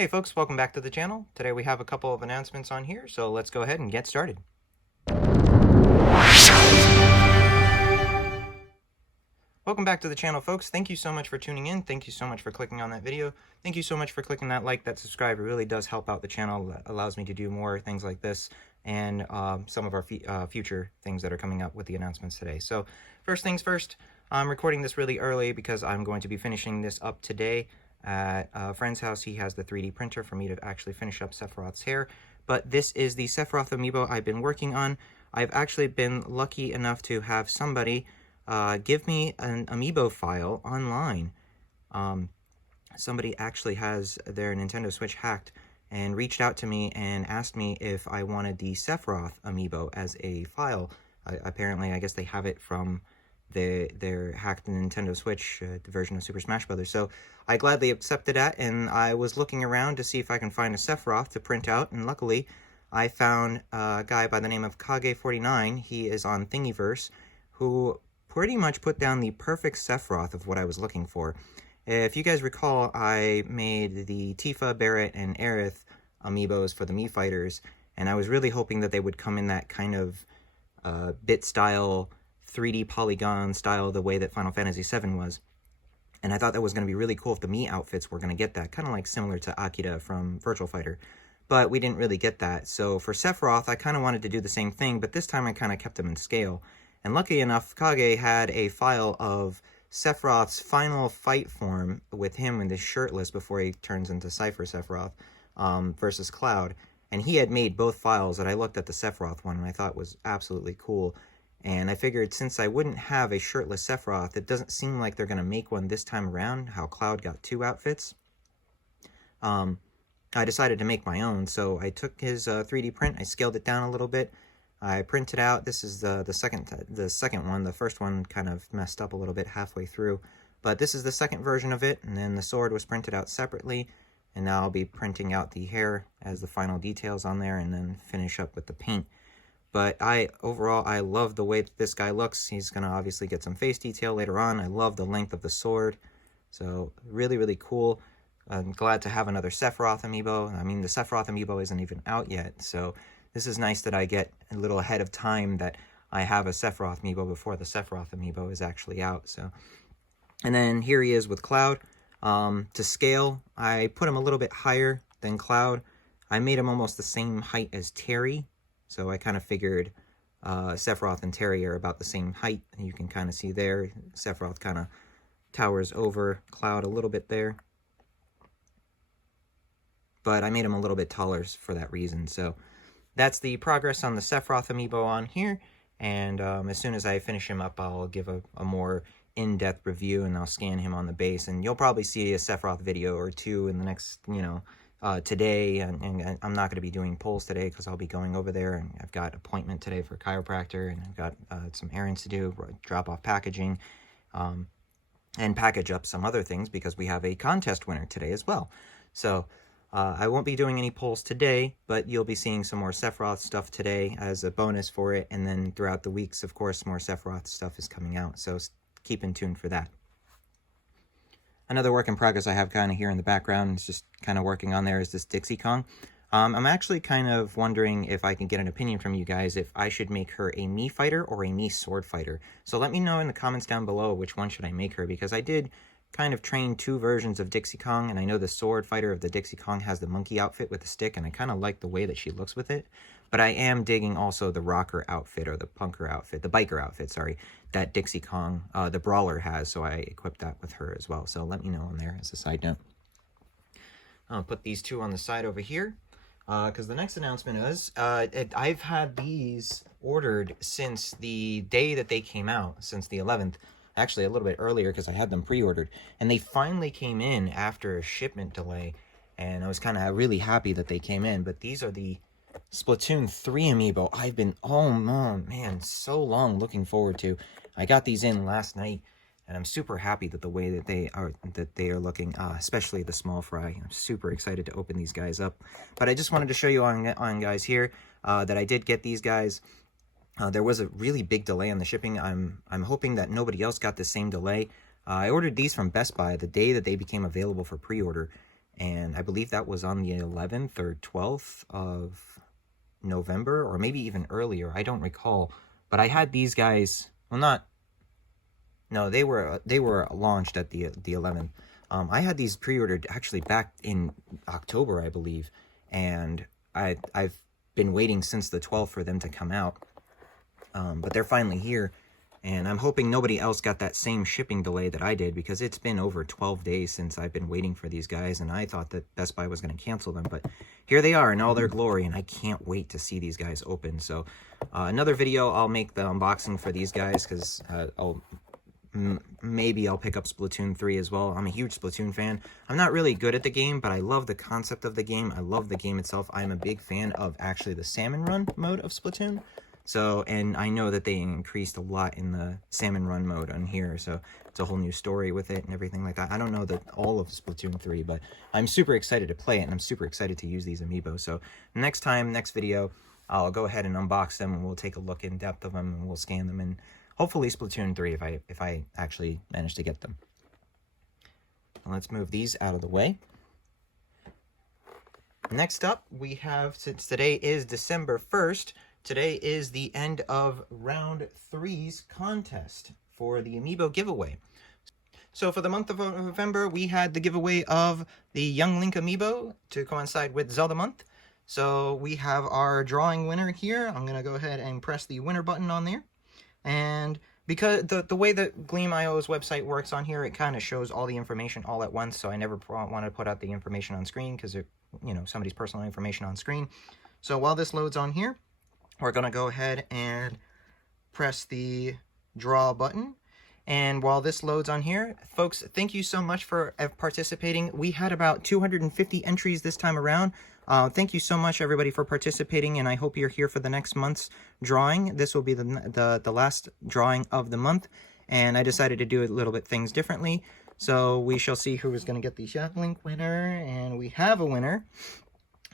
Hey folks, welcome back to the channel. Today we have a couple of announcements on here, so let's go ahead and get started. Welcome back to the channel, folks. Thank you so much for tuning in. Thank you so much for clicking on that video. Thank you so much for clicking that like, that subscribe. It really does help out the channel. That allows me to do more things like this and some of our future things that are coming up with the announcements today. So first things first, I'm recording this really early because I'm going to be finishing this up today. At a friend's house, he has the 3D printer for me to actually finish up Sephiroth's hair. But this is the Sephiroth amiibo I've been working on. I've actually been lucky enough to have somebody give me an Amiibo file online. Somebody actually has their Nintendo Switch hacked and reached out to me and asked me if I wanted the Sephiroth Amiibo as a file. Apparently, I guess they have it from their hacked Nintendo Switch, the version of Super Smash Bros. So I gladly accepted that, and I was looking around to see if I can find a Sephiroth to print out, and luckily I found a guy by the name of Kage49. He is on Thingiverse, who pretty much put down the perfect Sephiroth of what I was looking for. If you guys recall, I made the Tifa, Barret, and Aerith amiibos for the Mii Fighters, and I was really hoping that they would come in that kind of bit style, 3D polygon style, the way that Final Fantasy VII was. And I thought that was going to be really cool if the Mii outfits were going to get that, kind of like similar to Akira from Virtual Fighter. But we didn't really get that. So for Sephiroth, I kind of wanted to do the same thing, but this time I kind of kept them in scale. And lucky enough, Kage had a file of Sephiroth's final fight form with him in this shirtless before he turns into Cypher Sephiroth versus Cloud. And he had made both files, and I looked at the Sephiroth one and I thought was absolutely cool. And I figured since I wouldn't have a shirtless Sephiroth, it doesn't seem like they're going to make one this time around, how Cloud got two outfits. I decided to make my own, so I took his 3D print, I scaled it down a little bit, I printed out, this is the second one. The first one kind of messed up a little bit halfway through, but this is the second version of it, and then the sword was printed out separately, and now I'll be printing out the hair as the final details on there, and then finish up with the paint. But overall, I love the way that this guy looks. He's going to obviously get some face detail later on. I love the length of the sword. So really, really cool. I'm glad to have another Sephiroth amiibo. I mean, the Sephiroth amiibo isn't even out yet. So this is nice that I get a little ahead of time that I have a Sephiroth amiibo before the Sephiroth amiibo is actually out. So, and then here he is with Cloud. To scale, I put him a little bit higher than Cloud. I made him almost the same height as Terry. So I kind of figured Sephiroth and Terry are about the same height. And you can kind of see there, Sephiroth kind of towers over Cloud a little bit there. But I made him a little bit taller for that reason. So that's the progress on the Sephiroth amiibo on here. And as soon as I finish him up, I'll give a more in-depth review, and I'll scan him on the base. And you'll probably see a Sephiroth video or two in the next, today, and I'm not going to be doing polls today because I'll be going over there, and I've got appointment today for chiropractor, and I've got some errands to do, drop off packaging, and package up some other things because we have a contest winner today as well. So I won't be doing any polls today, but you'll be seeing some more Sephiroth stuff today as a bonus for it, and then throughout the weeks, of course, more Sephiroth stuff is coming out, so keep in tune for that. Another work in progress I have kind of here in the background, is just kind of working on there, is this Dixie Kong. I'm actually kind of wondering if I can get an opinion from you guys if I should make her a Mii fighter or a Mii sword fighter. So let me know in the comments down below which one should I make her, because I did kind of train two versions of Dixie Kong, and I know the sword fighter of the Dixie Kong has the monkey outfit with the stick, and I kind of like the way that she looks with it. But I am digging also the rocker outfit, or the punker outfit, the biker outfit, sorry, that Dixie Kong, the brawler, has, so I equipped that with her as well. So let me know on there as a side note. I'll put these two on the side over here, because the next announcement is, I've had these ordered since the day that they came out, since the 11th. Actually, a little bit earlier because I had them pre-ordered, and they finally came in after a shipment delay, and I was kind of really happy that they came in. But these are the Splatoon 3 amiibo I've been, oh man, so long looking forward to. I got these in last night, and I'm super happy that the way that they are looking, especially the small fry. I'm super excited to open these guys up. But I just wanted to show you on guys here that I did get these guys. There was a really big delay on the shipping. I'm hoping that nobody else got the same delay. I ordered these from Best Buy the day that they became available for pre-order, and I believe that was on the 11th or 12th of November, or maybe even earlier. I don't recall, but I had these guys. Well, not. No, they were launched at the 11th. I had these pre-ordered actually back in October, I believe, and I've been waiting since the 12th for them to come out. But they're finally here, and I'm hoping nobody else got that same shipping delay that I did, because it's been over 12 days since I've been waiting for these guys, and I thought that Best Buy was going to cancel them, but here they are in all their glory, and I can't wait to see these guys open. So another video, I'll make the unboxing for these guys, because maybe I'll pick up Splatoon 3 as well. I'm a huge Splatoon fan. I'm not really good at the game, but I love the concept of the game. I love the game itself. I'm a big fan of actually the Salmon Run mode of Splatoon. So, and I know that they increased a lot in the Salmon Run mode on here, so it's a whole new story with it and everything like that. I don't know all of Splatoon 3, but I'm super excited to play it, and I'm super excited to use these Amiibo. So next video, I'll go ahead and unbox them, and we'll take a look in depth of them, and we'll scan them, and hopefully Splatoon 3 if I actually manage to get them. Let's move these out of the way. Next up, we have, since today is December 1st, today is the end of round 3's contest for the Amiibo giveaway. So for the month of November, we had the giveaway of the Young Link Amiibo to coincide with Zelda month. So we have our drawing winner here. I'm going to go ahead and press the winner button on there. And because the way that Gleam.io's website works on here, it kind of shows all the information all at once, so I never want to put out the information on screen, because it, somebody's personal information on screen. So while this loads on here, we're going to go ahead and press the draw button. And while this loads on here, folks, thank you so much for participating. We had about 250 entries this time around. Thank you so much, everybody, for participating, and I hope you're here for the next month's drawing. This will be the last drawing of the month, and I decided to do a little bit things differently. So we shall see who is going to get the Young Link winner, and we have a winner.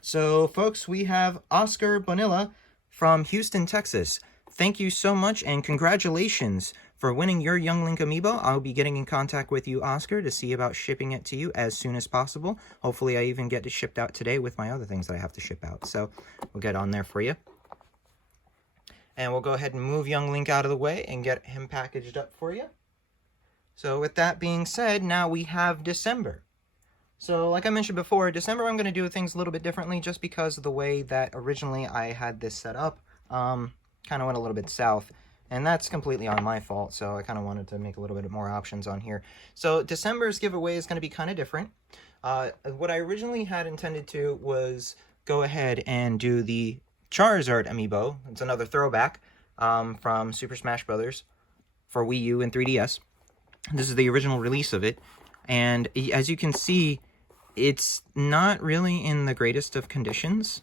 So, folks, we have Oscar Bonilla from Houston, Texas. Thank you so much, and congratulations for winning your Young Link Amiibo. I'll be getting in contact with you, Oscar, to see about shipping it to you as soon as possible. Hopefully, I even get it shipped out today with my other things that I have to ship out. So, we'll get on there for you. And we'll go ahead and move Young Link out of the way and get him packaged up for you. So, with that being said, now we have December. So, like I mentioned before, December I'm going to do things a little bit differently, just because of the way that originally I had this set up. Kind of went a little bit south. And that's completely on my fault, so I kind of wanted to make a little bit more options on here. So December's giveaway is going to be kind of different. What I originally had intended to was go ahead and do the Charizard Amiibo. It's another throwback from Super Smash Bros. For Wii U and 3DS. This is the original release of it. And as you can see, it's not really in the greatest of conditions.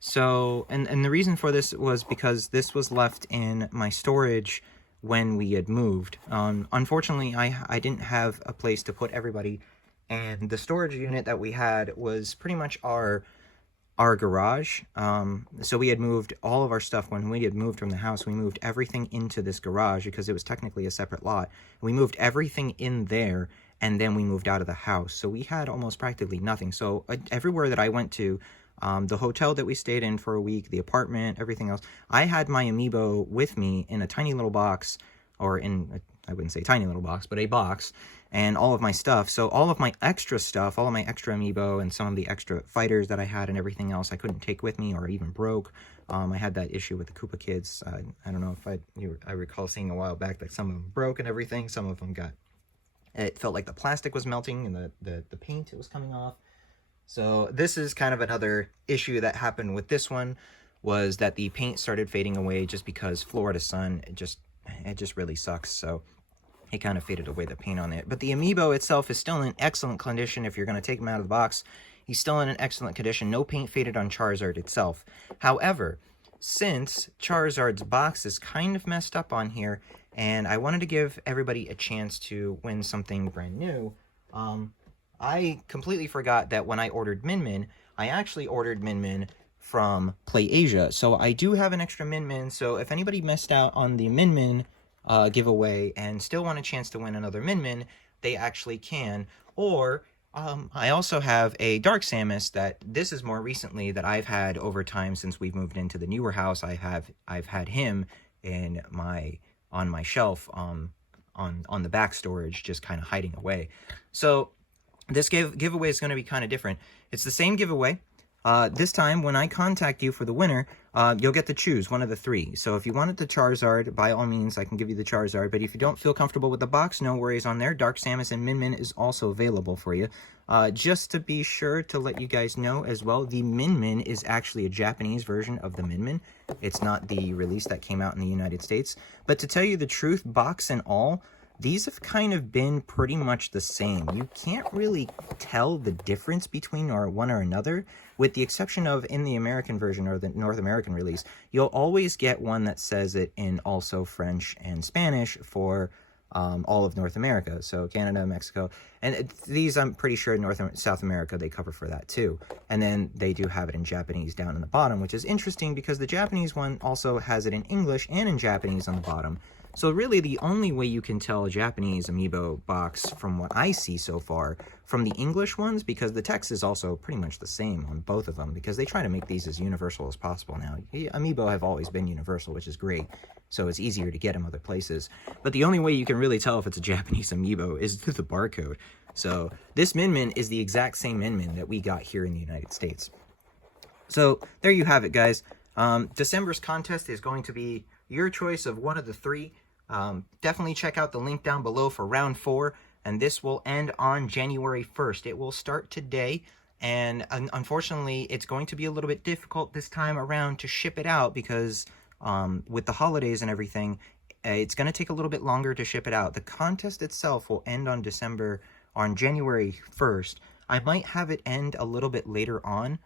So, and the reason for this was because this was left in my storage when we had moved. Unfortunately, I didn't have a place to put everybody, and the storage unit that we had was pretty much our garage. So we had moved all of our stuff. When we had moved from the house, we moved everything into this garage because it was technically a separate lot. We moved everything in there, and then we moved out of the house. So we had almost practically nothing. So everywhere that I went to, the hotel that we stayed in for a week, the apartment, everything else, I had my Amiibo with me in a tiny little box, or in, I wouldn't say tiny little box, but a box, and all of my stuff. So all of my extra stuff, all of my extra Amiibo and some of the extra fighters that I had and everything else, I couldn't take with me or even broke. I had that issue with the Koopa kids. I don't know if I recall seeing a while back that some of them broke and everything. Some of them it felt like the plastic was melting and the paint was coming off. So this is kind of another issue that happened with this one, was that the paint started fading away just because Florida sun, it just really sucks. So it kind of faded away the paint on it. But the Amiibo itself is still in excellent condition. If you're going to take him out of the box, he's still in an excellent condition. No paint faded on Charizard itself. However, since Charizard's box is kind of messed up on here, and I wanted to give everybody a chance to win something brand new, I completely forgot that when I ordered Min Min, I actually ordered Min Min from Play Asia. So I do have an extra Min Min. So if anybody missed out on the Min Min giveaway and still want a chance to win another Min Min, they actually can. Or I also have a Dark Samus that this is more recently that I've had over time since we've moved into the newer house. I've had him in on my shelf on the back storage, just kind of hiding away. So this giveaway is going to be kind of different. It's the same giveaway. This time, when I contact you for the winner, you'll get to choose one of the three. So if you wanted the Charizard, by all means, I can give you the Charizard. But if you don't feel comfortable with the box, no worries on there. Dark Samus and Min Min is also available for you. Just to be sure to let you guys know as well, the Min Min is actually a Japanese version of the Min Min. It's not the release that came out in the United States. But to tell you the truth, box and all, these have kind of been pretty much the same. You can't really tell the difference between one or another, with the exception of in the American version or the North American release. You'll always get one that says it in also French and Spanish for all of North America. So Canada, Mexico, and these I'm pretty sure South America they cover for that too. And then they do have it in Japanese down in the bottom, which is interesting because the Japanese one also has it in English and in Japanese on the bottom. So really the only way you can tell a Japanese Amiibo box from what I see so far from the English ones, because the text is also pretty much the same on both of them, because they try to make these as universal as possible now. Amiibo have always been universal, which is great, so it's easier to get them other places. But the only way you can really tell if it's a Japanese Amiibo is through the barcode. So this Min Min is the exact same Min Min that we got here in the United States. So there you have it, guys. December's contest is going to be your choice of one of the three. Definitely check out the link down below for round 4, and this will end on January 1st. It will start today, and unfortunately, it's going to be a little bit difficult this time around to ship it out because with the holidays and everything, it's going to take a little bit longer to ship it out. The contest itself will end on January 1st. I might have it end a little bit later on.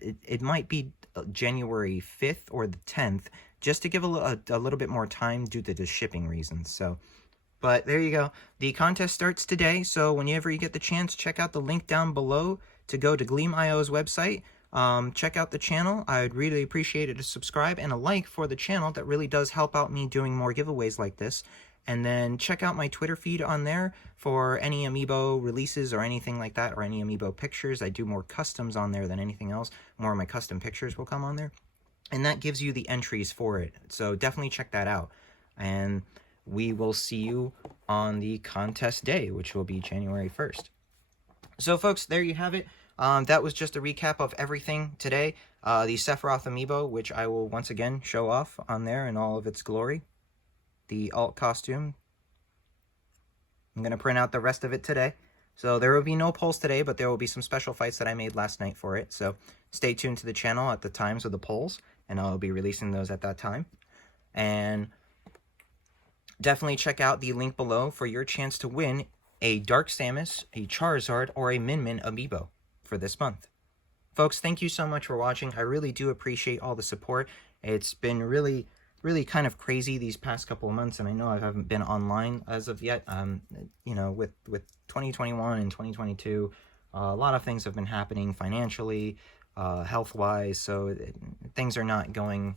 It might be January 5th or the 10th, just to give a little bit more time due to the shipping reasons. So, but there you go. The contest starts today, so whenever you get the chance, check out the link down below to go to Gleam.io's website. Check out the channel. I'd really appreciate it to subscribe and a like for the channel. That really does help out me doing more giveaways like this. And then check out my Twitter feed on there for any Amiibo releases or anything like that, or any Amiibo pictures. I do more customs on there than anything else. More of my custom pictures will come on there. And that gives you the entries for it. So definitely check that out. And we will see you on the contest day, which will be January 1st. So folks, there you have it. That was just a recap of everything today. The Sephiroth Amiibo, which I will once again show off on there in all of its glory. The alt costume. I'm going to print out the rest of it today. So there will be no polls today, but there will be some special fights that I made last night for it. So stay tuned to the channel at the times of the polls, and I'll be releasing those at that time. And definitely check out the link below for your chance to win a Dark Samus, a Charizard, or a Min Min Amiibo for this month. Folks, thank you so much for watching. I really do appreciate all the support. It's been really kind of crazy these past couple of months, and I know I haven't been online as of yet. You know, with 2021 and 2022, a lot of things have been happening financially, health-wise, so things are not going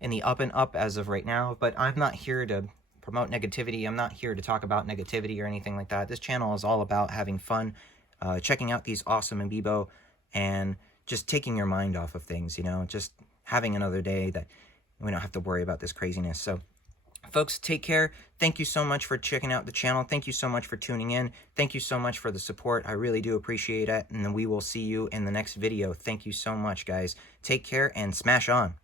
in the up and up as of right now. But I'm not here to promote negativity. I'm not here to talk about negativity or anything like that. This channel is all about having fun, checking out these awesome Amiibo, and just taking your mind off of things, you know, just having another day that we don't have to worry about this craziness. So, folks, take care. Thank you so much for checking out the channel. Thank you so much for tuning in. Thank you so much for the support. I really do appreciate it. And we will see you in the next video. Thank you so much, guys. Take care and smash on.